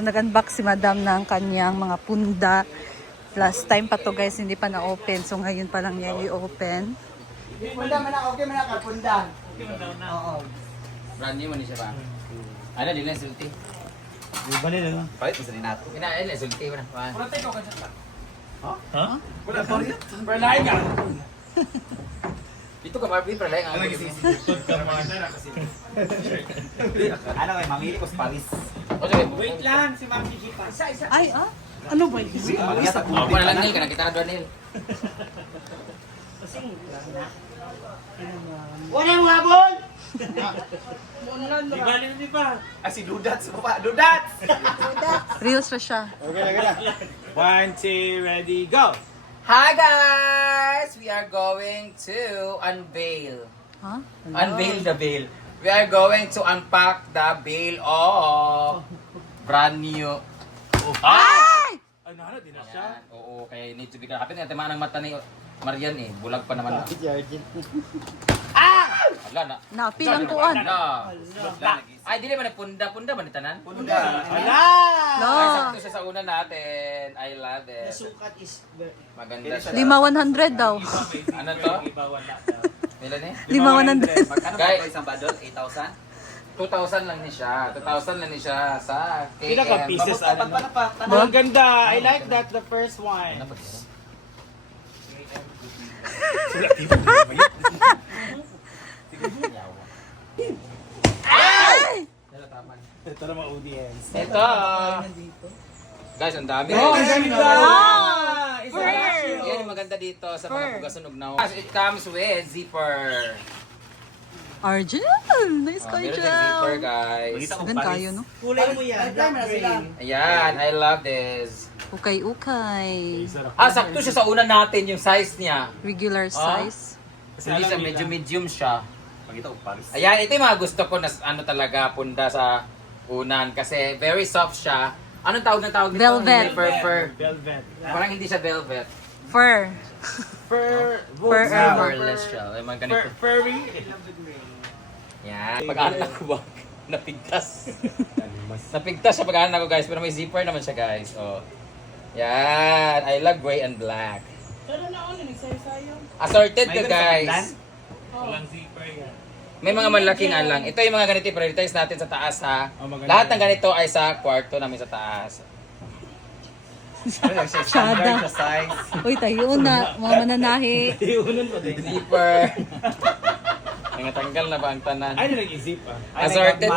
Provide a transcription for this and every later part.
So nag-unbox si Madam ng kanyang mga punda. Last time pa to guys, hindi pa na-open. So ngayon pa lang niya i-open. Punda man na, okay man na ka, punda. Oo. Brand new man siya ba? Ano, di na sulti. Di ba nila? Palit mo sa ninato. Kinain na, sulti mo na. Wala tayo ka dyan. Ha? Wala pa rin. Perlay ka. Dito ka Marvin, para lang ang Ano kay mamili ko sa Paris. Wait lang, si Ma'am Gigi pa. Isa. Ay, ano ba yun? Oh, para lang Neil, ka nakita ka doon Neil. Wala yung habol! Di ba nila di ba? Ah, si Dudats mo pa. Dudats! Reels na siya. Okay na. 1, 2, ready, go! Hi guys! We are going to unveil. Huh? Unveil the veil. We are going to unpack the veil of brand new. Ay! Ano, di na siya? Ayan. Oo, kaya need to be careful. Kapit nga tamaan ng mata ni Marian eh. Bulag pa naman. Wala na. Napilang kuan. Na. Ay, dili man punda man ni tanan. Punda. Hala! No. Ay, sakto siya sa una natin. I love it. Sukat is... Maganda siya. 5,100 daw. Ano to? Ilan eh? 5,100. Magkano ba Guys. ito isang badol? 8,000? 2,000 lang ni siya. 2,000 lang ni siya sa KM. Pinaka-pieces, Pag ano? pa. Ang ganda! I like that, the first one. Ano ba ito? Ito naman audience. Ito. Guys, ang dami. Oh, ang ganda! Yan yung maganda dito sa mga pugasunog na. It comes with zipper. Argel! Nice Oh, kayo meron siyang zipper, dyan. guys. Gan kayo, no? Kulay mo yan, black gray. Ayan, I love this. Ukay-ukay. Sakto siya sa una natin yung size niya. Regular size. Hindi siya, medyo medium siya. Pagkita ko Paris. Ayan, ito yung mga gusto ko na ano talaga, punda sa unan. Kasi very soft siya. Anong tawag nito? Velvet. Fur. Velvet. Parang hindi siya velvet. Fur. Fur. Fur. Furless siya. Ay, mga ganito. Furry. Yan. Pag-anan ako ba? Napigtas. Napigtas siya pag-anan ako guys. Pero may zipper naman siya guys. Oh. Yan. I love gray and black. Assorted ka guys. Walang zipper yan. May mga malaki nga lang. Ito yung mga ganito. Prioritize natin sa taas ha. Oh, maganda Lahat ng yan. ganito ay sa kwarto namin sa taas. Shada. Uy, tayo na. Mga mananahi. Iunan mo din. Zipper. Nangatanggal na ba ang tanan? Ay, nag-isip ah. Assorted.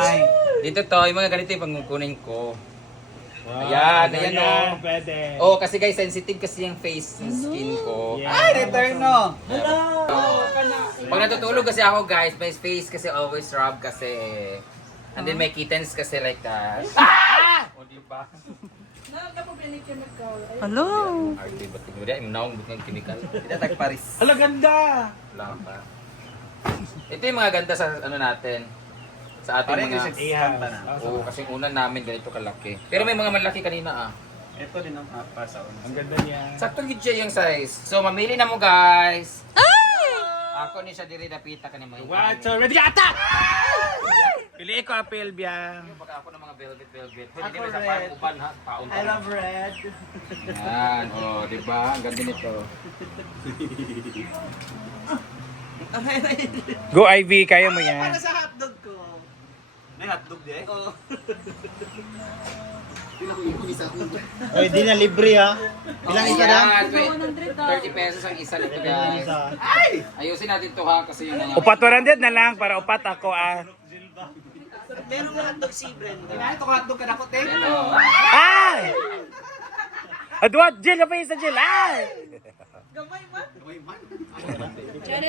Dito to, yung mga ganito yung pangkukunin ko. Ayan, ayan, oh. Pwede. Oh, kasi guys, sensitive kasi yung face and skin ko. Yeah. Ay, return no! Pag natutulog kasi ako guys, my face kasi always rub kasi. And then may kittens kasi like that. O diba? Hello. Arte ba tingin mo rin? Naong bukang chemical. Kita tag Paris. Hala, ganda! Wala pa. Ito yung mga ganda sa ano natin. Sa ating Parang mga... yung stand pa na. Oo, kasi yung unan namin ganito kalaki. Pero may mga malaki kanina ah. Ito din ang para sa una. Ang ganda niya. Sakto gid siya yung size. So mamili na mo guys. Ay! Ako ni siya diri napita ka ni mo. What? So, ready, attack! Pili ko apel biya. Pag ako ng mga velvet. Pwede Ako din sa red. parang uban ha. Paon I love red. Yan. Oh, di ba? Ang ganda nito. Go Ivy, kaya mo yan. Para sa hotdog ko. May hotdog di eh? Oo. Oy, di na libre ha. Ilang isa lang? Yan, 30 pesos ang isa nito guys. Ayusin natin to ha kasi yung mga... Upat 100 na lang para upat ako ah. Meron nga hotdog si Brenda. Kinain ko hotdog ka na ko, te. Ano? Ay! Adwat, Jill, apa yung sa Jill? Ay!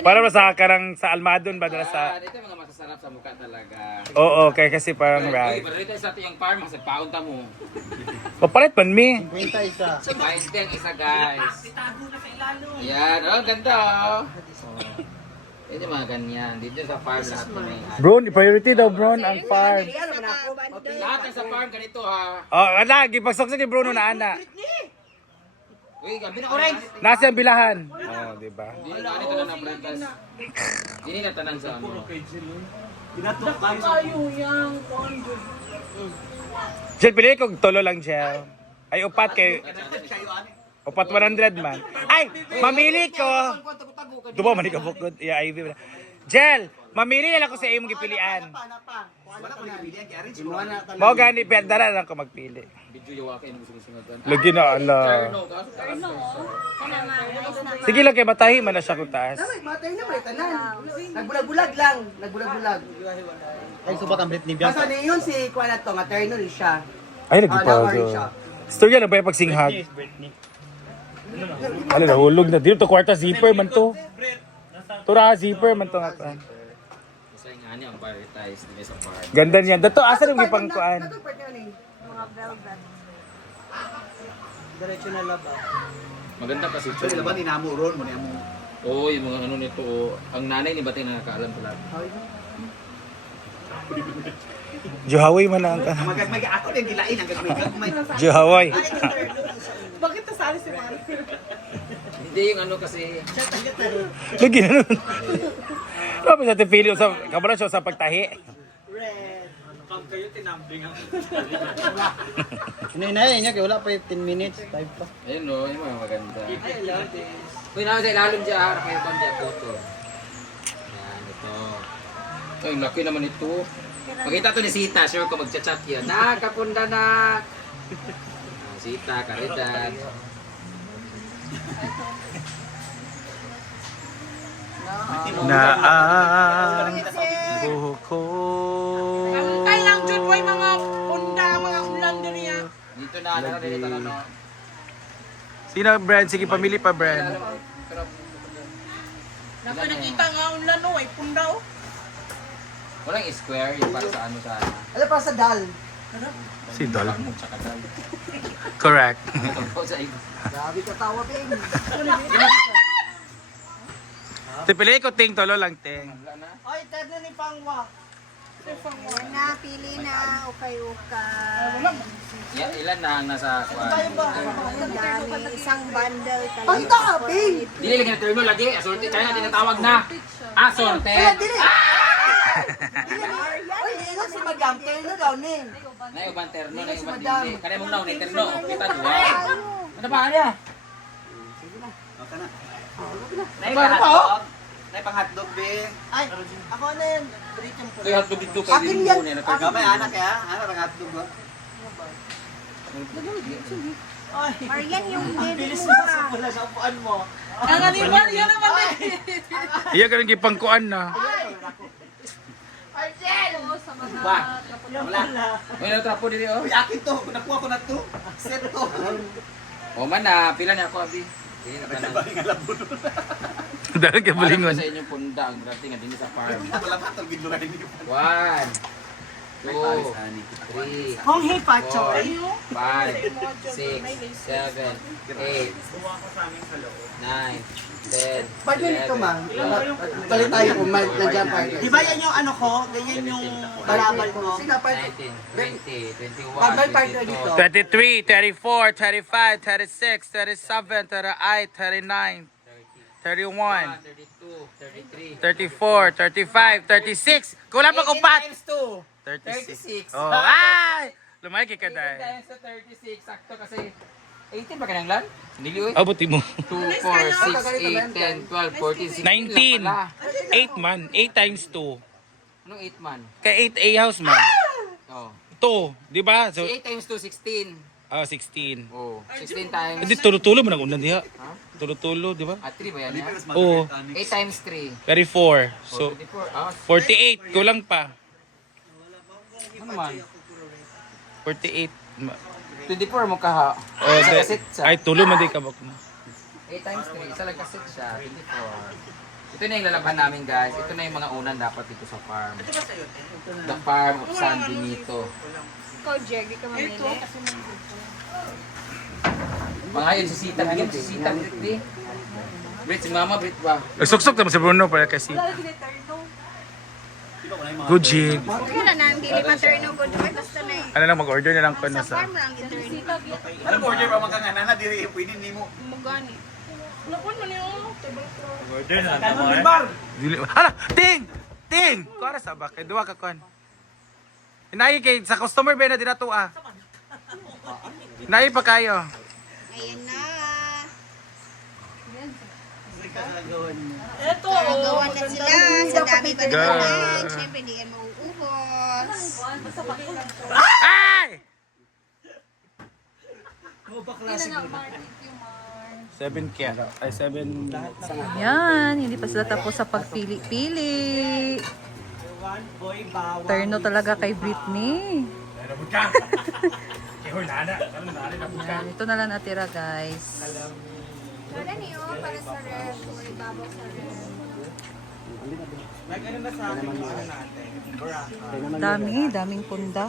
Para sa karang sa almadon ba dala sa... Ito yung mga masasarap sa mukha talaga. Oo, kaya kasi parang Uy, right. pero dito sa ating yung farm, kasi paunta mo. Papalit pan mi. Si Vice ang isa guys. Yan, oh, ganda oh. Ito yung mga ganyan. Dito sa farm lahat mo may Bro, priority daw bro ang farm. lahat ng sa farm ganito ha. Oh, ala, gipagsok sa ni Bruno na ana. Uy, gabi na orange. Nasa ang bilahan. Oh, di ba? Hindi na ganito na na prentas. Hindi na tanan sa ano. Pinatok kayo. Jel, pili ko tolo lang, Jel. Ay, upat kay... Upat 100 man. Ay, mamili ko! Duba, man ikabukod. Yeah, Ivy. Jel, mamili lang ko sa imong gipilian. Wala ko nagpilihan kaya rin. Mo gani, perdara lang ko magpili. Video yawa kayo gusto sunod. Lagi na, ala. Sige lang kay matahi man na siya kung taas. Matay na may tanan. Nagbulag-bulag lang. Nagbulag-bulag. Ay, subat ang Britney Bianca. Basta na yun si Kuya to, maternal siya. Ay, Nawari nagpago. siya. Storya na ba yung pagsinghag? Britney. Ano, nahulog na. Dito kwarta, zipper man to. Tura, zipper man to nga. Kasi nga niya ang prioritize nila sa bar. Ganda niyan. Dato, asa yung ipangkuan? Natong part yun eh. Mga velvet. Diretso na laba. Maganda kasi ito. Sila ba ninamuron mo niya mo? Oo, yung mga ano nito. Oh. Ang nanay ni Batay nakakaalam talaga. Johaway man ang Magagmay ako din gilain ang gagmay. Johaway. Bakit nasali si Mari? Hindi yung ano kasi. Lagi na nun. Sabi sa tepili sa kamala siya sa pagtahi. Red. Hinay niya kay wala pa 15 minutes, 5 pa. Ayun o, yung mga maganda. I love this. Uy, naman sa ilalim dyan. Harap kayo ba dyan photo. Yan, ito. Ay, laki naman ito. Makita to ni Sita. Sure ko magchat-chat yun. Nakapunda na. Sita, Karidad. Na ang buhok ko. Antay lang dyan, boy, mga punda, mga ulan din niya. Dito na, ano, dito na, ano. Sino brand? Sige, pamili pa brand. Nakita nga ulan, no, ay punda, oh. Walang square, yung para sa ano sa... Alam pa sa dal. Si Dol. Mo, tsaka dal. Correct. Ito sa iyo. Grabe ka tawa, Ping. Tepili ko ting tolo lang ting. Wala na. Ay, tad na ni Pangwa. Si Pangwa. Na, pili na. Okay-okay. Yeah, ilan na ang nasa... Tayo ba? Ang dami. Isang bundle talaga. Ang taka, Ping. Dili lagi na termo lagi. Asorte tayo na tinatawag na. Asorte. Kaya, dili. Ay, ino si Madam, kayo na daw, Ning. Na yung ubang terno, na yung ubang Madam. dili. Kaya mong naon, terno. Kita doon. Ano ba niya? Ano pa, oh? Nay pang hotdog be. Ay, ako na yan. Break yung Kaya hotdog dito kayo Akin din yan. mo niya. Gamay anak kaya, ano pang hotdog ba? Ay, Marian, yung baby bilis mo mo ah. sa pula sa upuan mo. Ang animal, yan naman eh. Iya ka rin kipangkuan na. Ba? Wala na. May natrapo dili oh. Uy, akin to, nakuha ko na to. Set to. O man na, pila niya ako abi. Dili na tanan. Dahil kay Alam ko bulingon. sa inyong punda ang grabe nga din sa farm. Wala pa tong gidlo rin ni. 1, 2, 3, Kung hipacho, 4, ayo. 5, 6, 7, 8, 9, 10, Ba't yun ito, ma'am? 11, Balik tayo kung nandiyan pa. Di ba yan yung ano ko? Ganyan yung balabal mo? Sige, 19, 20, 21, Babay partner dito. 22, 23, 34, 35, 36, 37, 38, 39, 31, 32, 33. 34, 35, 36. Kulang pa upat. times 2. 36. 36. Oh, ay! Lumaki ka 18 dahil. times sa 36, sakto kasi 18 ba kanang lan? Hindi oy. Abuti mo. 2, 4, 6, 8, 10, 12, 14, 16 19. lang pala. 8 man. 8 times 2. Anong 8 man? Kay 8 A house man. Oh. 2. Di ba? So, Si 8 times 2, 16. 16. Oh, 16 times. Hindi, tulo-tulo mo nang ulan diha. Ha? Tulo-tulo, di ba? Ah, 3 ba yan? Ya? Oo. 8 times 3. 34. So, 24. Ah, 48. Kulang pa. ano man? 48. 24 mo kaha. Oh, Isa de, kasit siya. ay, tulo man di ka bak na. 8 times 3. Isa lang kasit siya. 24. Ito na yung lalaban namin guys. Ito na yung mga unan dapat dito sa farm. The farm of San Benito. Ikaw, Jerry, ka mamili. Mga yun, si Sita. Bigyan mo si Sita, Brit, di. Brit, si Mama, Brit ba? Suksok naman si Bruno para kasi. Good jig. Wala na, hindi pa turno ko. Basta na eh. Ano lang, mag-order na lang ko na Sa sa... farm lang yung turno. Ano order pa magkangana na diri pwede nimo. Mugani. Dili, hala, ting! Ting! Kuha sa ba? Kay duwa ka kon. Inayi kay sa customer ba na dinato ah. Inayi pa kayo. Ayan na. Ito, Nagawa na sila. Sa dami pa Girl. naman. Siyempre, hindi yan mauubos. Ay! 7 kya. Ay, 7 lahat. Yan, hindi pa sila tapos sa pagpili-pili. Terno talaga kay Britney. Nabot ka! Kaya na na. Yan, ito na lang natira guys. Para niyo, para sa ref. Or ibabaw sa ref. Daming punda.